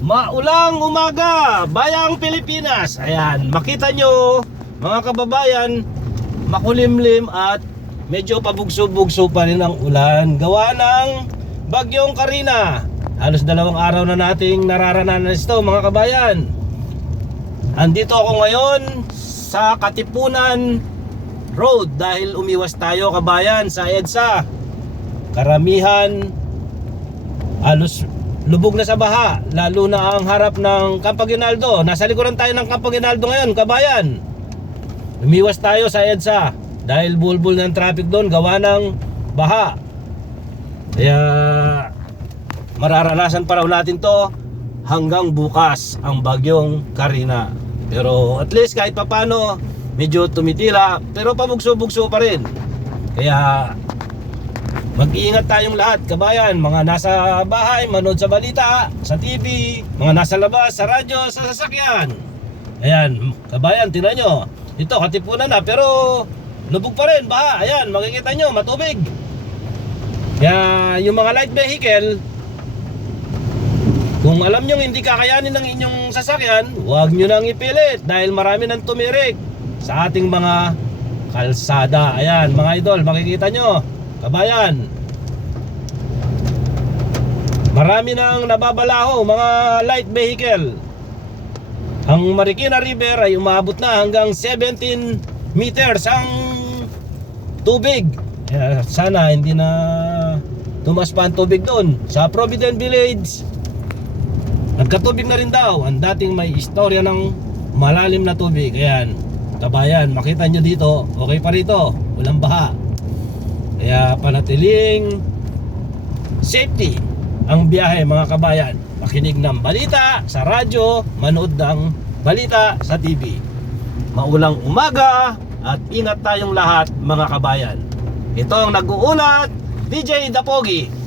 Maulang umaga, bayang Pilipinas. Ayan, makita nyo mga kababayan, makulimlim at medyo pabugso-bugso pa rin ang ulan. Gawa ng bagyong Karina. Halos dalawang araw na nating nararanasan ito mga kabayan. Andito ako ngayon sa Katipunan Road dahil umiwas tayo kabayan sa EDSA. Karamihan halos lubog na sa baha lalo na ang harap ng Campaginaldo nasa likuran tayo ng Campaginaldo ngayon kabayan. Lumiwas tayo sa EDSA dahil bulbul ng traffic doon gawa ng baha. Kaya mararanasan pa raw natin to hanggang bukas ang bagyong Karina. Pero at least kahit papano medyo tumitila pero pabugso-bugso pa rin. Kaya Mag-iingat tayong lahat, kabayan, mga nasa bahay, manood sa balita, sa TV, mga nasa labas, sa radyo, sa sasakyan. Ayan, kabayan, tingnan nyo. Ito, katipunan na, pero lubog pa rin, baha. Ayan, makikita nyo, matubig. Kaya, yung mga light vehicle, kung alam nyo hindi kakayanin ng inyong sasakyan, huwag nyo nang ipilit dahil marami nang tumirik sa ating mga kalsada. Ayan, mga idol, makikita nyo. Kabayan. Marami nang nababalaho mga light vehicle. Ang Marikina River ay umabot na hanggang 17 meters ang tubig. Sana hindi na tumas pa ang tubig doon. Sa Provident Village, nagkatubig na rin daw. Ang dating may istorya ng malalim na tubig. Ayan, kabayan, makita nyo dito, okay pa rito. Walang baha. Kaya panatiling safety ang biyahe mga kabayan. Makinig ng balita sa radyo, manood ng balita sa TV. Maulang umaga at ingat tayong lahat mga kabayan. Ito ang nag-uulat, DJ Dapogi.